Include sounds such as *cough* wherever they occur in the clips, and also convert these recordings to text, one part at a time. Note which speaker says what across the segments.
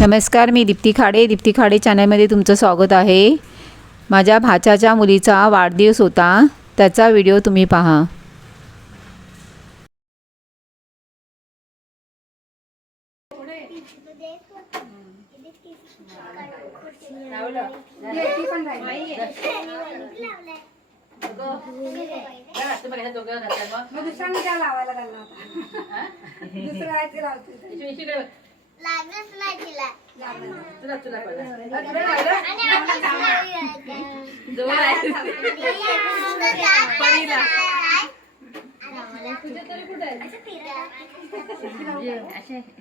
Speaker 1: नमस्कार मी दीप्ती खाडे. दीप्ती खाडे चॅनलमध्ये तुमचं स्वागत आहे. माझ्या भाच्याच्या मुलीचा वाढदिवस होता. त्याचा व्हिडिओ तुम्ही पहा.
Speaker 2: दुसरं
Speaker 3: लागलंच नाही तिला.
Speaker 2: लागलं.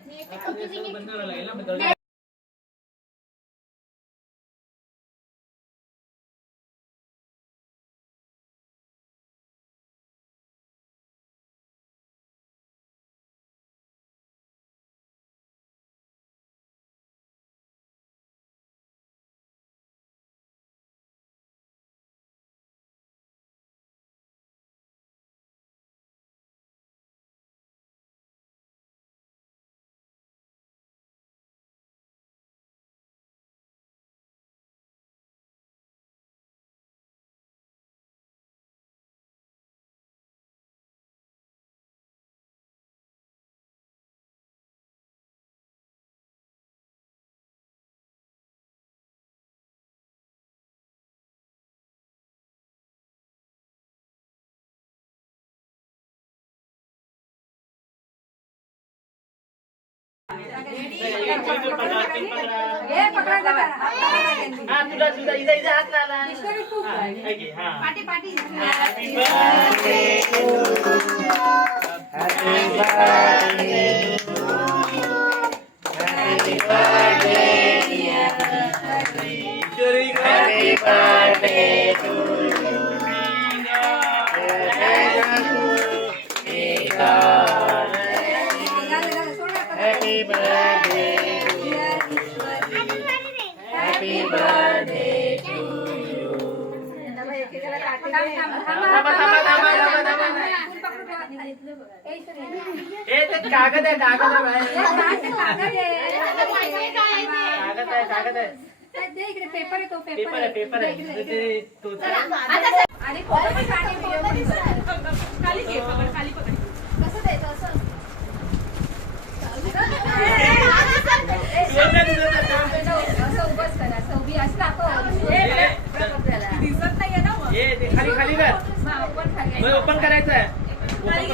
Speaker 2: हे पकडायचं का?
Speaker 4: तुला तुला इथं इथं हात लावला
Speaker 2: ईश्वरी खूप
Speaker 4: हा, हे घे, हा.
Speaker 2: पाठी पाठी झालं,
Speaker 4: हे ते कागद आहे कागद आहे बाहेर.
Speaker 2: काय ते कागद आहे?
Speaker 4: कागद आहे कागद आहे
Speaker 2: काय दे इकडे पेपर आहे तो पेपर
Speaker 4: पेपर आहे पेपर आहे
Speaker 2: इकडे,
Speaker 4: ते-
Speaker 2: इकडे.
Speaker 4: ते तोच.
Speaker 2: आणि फोटो पण काढ, व्हिडिओ पण कर. खाली घे, पकड, खाली पकड. कसं द्यायचं असं? असं उभंच करा, असं उभी असं दाखव. दिसत नाहीये.
Speaker 4: हे खाली खाली कर.
Speaker 2: ओपन
Speaker 4: करायचं आहे. काय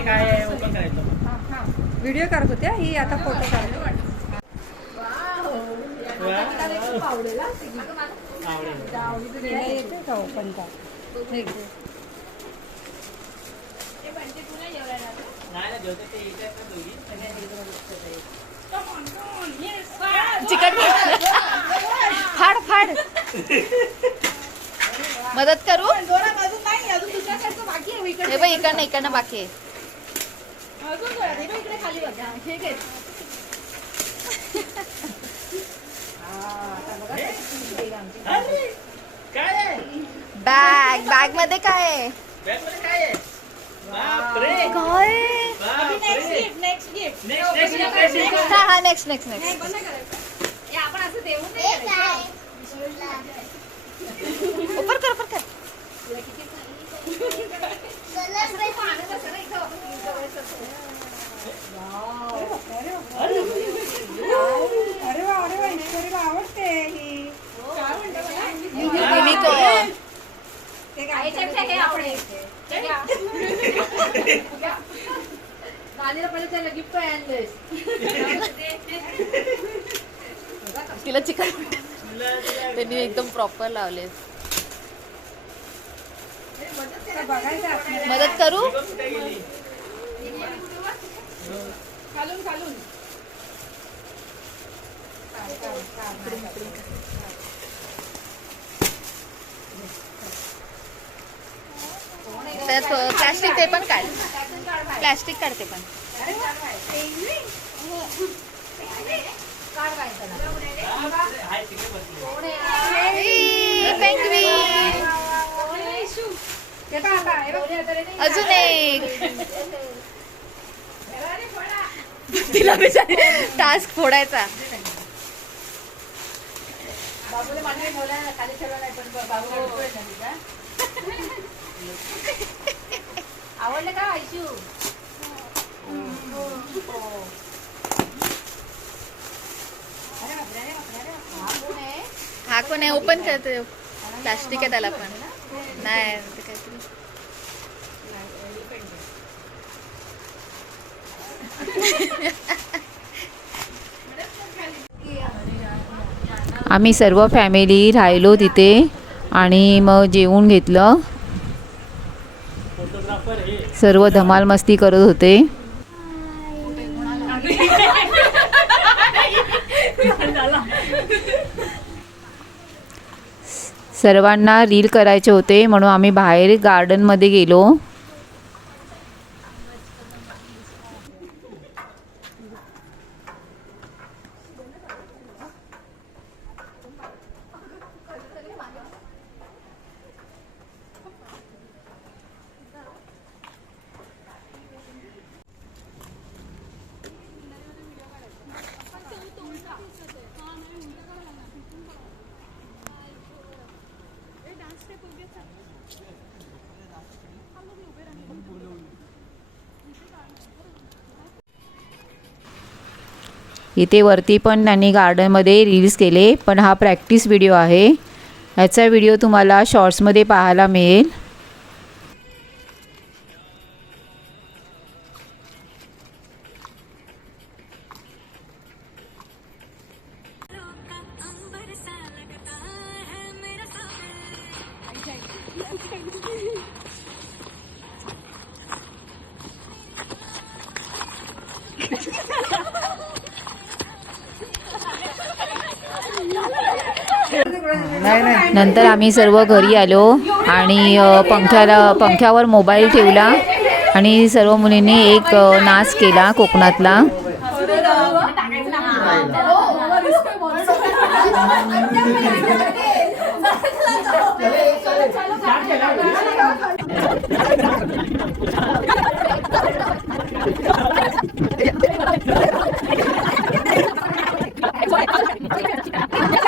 Speaker 4: काय ओपन करायचं.
Speaker 2: हा, हा. व्हिडिओ करत होत्या ही आता फोटो काढतो.
Speaker 4: वा. आवडेल
Speaker 2: येते का ओपन का?
Speaker 4: नाही. ना जेवते ते इथे आहेत ना दोघी. सगळ्या इथे बसतात आहे.
Speaker 1: चिकट फाड फाड. *laughs* मदत करू? हे बघ इकडनं. इकडनं बाकी आहे.
Speaker 4: अरे, काय आहे?
Speaker 1: बॅग बॅगमध्ये काय
Speaker 4: काय आहे? बापरे.
Speaker 1: काय
Speaker 4: बापरे. नेक्स्ट नेक्स्ट नेक्स्ट
Speaker 1: हा हा नेक्स्ट नेक्स्ट नेक्स्ट
Speaker 2: आपण असं
Speaker 3: काय?
Speaker 1: ओपर कर ओपर कर.
Speaker 2: अरे वा अरे वा ईश्वरीला आवडते ही हे
Speaker 1: तिला चिकन त्यांनी एकदम प्रॉपर लावले. मदत करू? त्यात प्लास्टिक ते पण काढ. प्लास्टिक काढते पण.
Speaker 2: हे.
Speaker 1: अजून एक. तिला टास्क फोडायचा.
Speaker 2: तिचा. आवडलं का आयशू अरे बापरे, अरे बापरे, अरे बापरे. हा कोण आहे?
Speaker 1: ओपन करते प्लास्टिक आहे त्याला पण. नाही ते काहीतरी.
Speaker 5: आम्ही सर्व फॅमिली राहिलो तिथे आणि मग जेवून घेतलं. सर्व धमाल मस्ती करत होते. सर्वांना रील करायचे होते म्हणून आम्ही बाहेर गार्डनमध्ये गेलो. इथे वरती पण त्यांनी गार्डनमध्ये रील्स केले पण हा प्रॅक्टिस व्हिडिओ आहे. ह्याचा व्हिडिओ तुम्हाला शॉर्ट्समध्ये पाहायला मिळेल. नंतर आम्ही सर्व घरी आलो आणि पंख्याला पंख्यावर मोबाईल ठेवला आणि सर्व मुलींनी एक नाच केला कोकणातला.
Speaker 3: Thank you.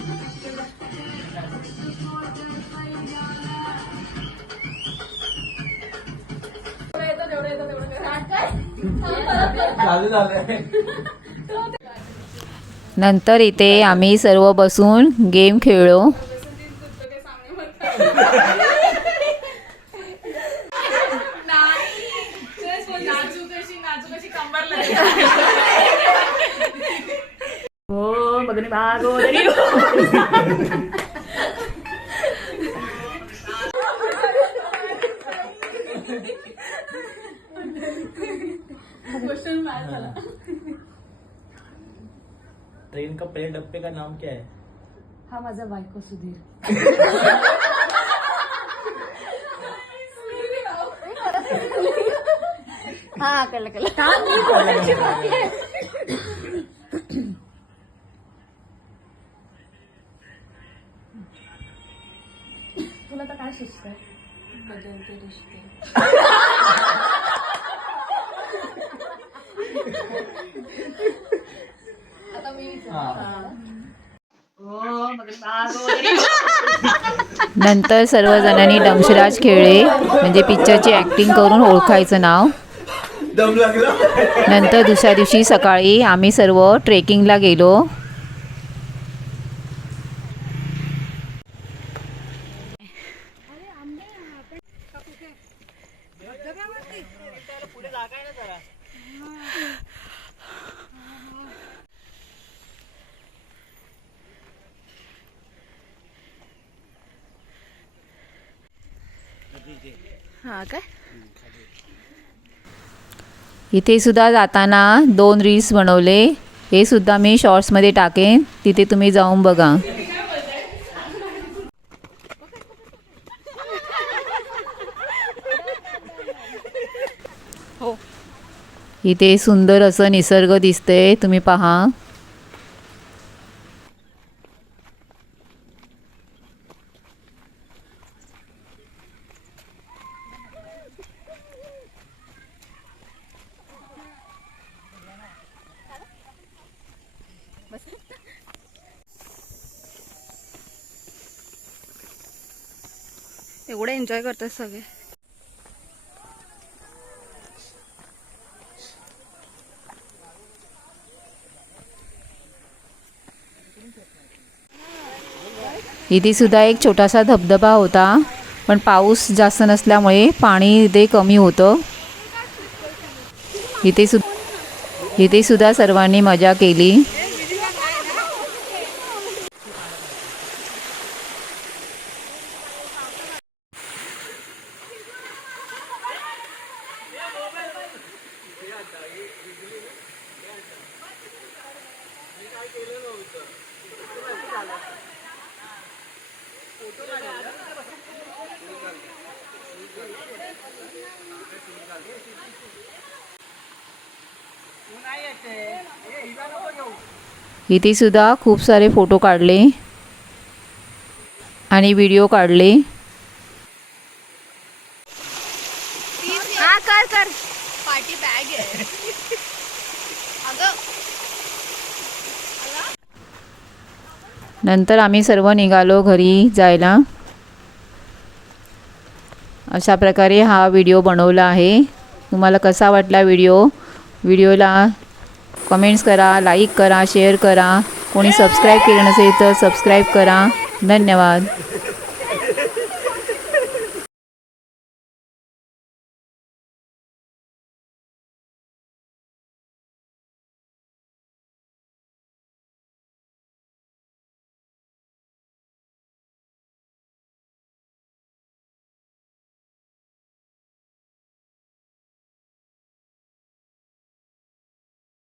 Speaker 5: नंतर इथे आम्ही सर्व बसून गेम खेळलो.
Speaker 2: हो.
Speaker 3: ट्रेन का पहले डब्बे का नाम क्या है?
Speaker 2: हा माझा बायको सुधीर.
Speaker 1: हा कळलं कळलं.
Speaker 2: तुला तर काय सुचतंय? *laughs*
Speaker 5: नंतर सर्वजणांनी दंशराज खेळले म्हणजे पिक्चरची ॲक्टिंग करून ओळखायचं नाव. नंतर दुसऱ्या दिवशी सकाळी आम्ही सर्व ट्रेकिंगला गेलो.
Speaker 1: हा काय?
Speaker 5: इथे सुद्धा जाताना दोन रील्स बनवले. हे सुद्धा मी शॉर्ट्समध्ये टाकेन. तिथे तुम्ही जाऊन बघा.
Speaker 1: हो.
Speaker 5: इथे सुंदर असं निसर्ग दिसतंय. तुम्ही पहा.
Speaker 1: एवढं एन्जॉय करतात सगळे.
Speaker 5: इथे सुद्धा एक छोटासा धबधबा होता पण पाऊस जास्त नसल्यामुळे पाणी इथे कमी होतं. इथे सु इथे सुद्धा सर्वांनी मजा केली. इथे सुद्धा खूप सारे फोटो काढले आणि व्हिडिओ काढले.
Speaker 1: हा कर कर. पार्टी बॅग आहे. अगं
Speaker 5: नंतर आम्ही सर्व निघालो घरी जायला. अशा प्रकारे हा व्हिडिओ बनवला आहे. तुम्हाला कसा वाटला व्हिडिओ? व्हिडिओला कमेंट्स करा लाईक करा शेअर करा. कोणी सबस्क्राईब केलं नसेल तर सबस्क्राईब करा. धन्यवाद.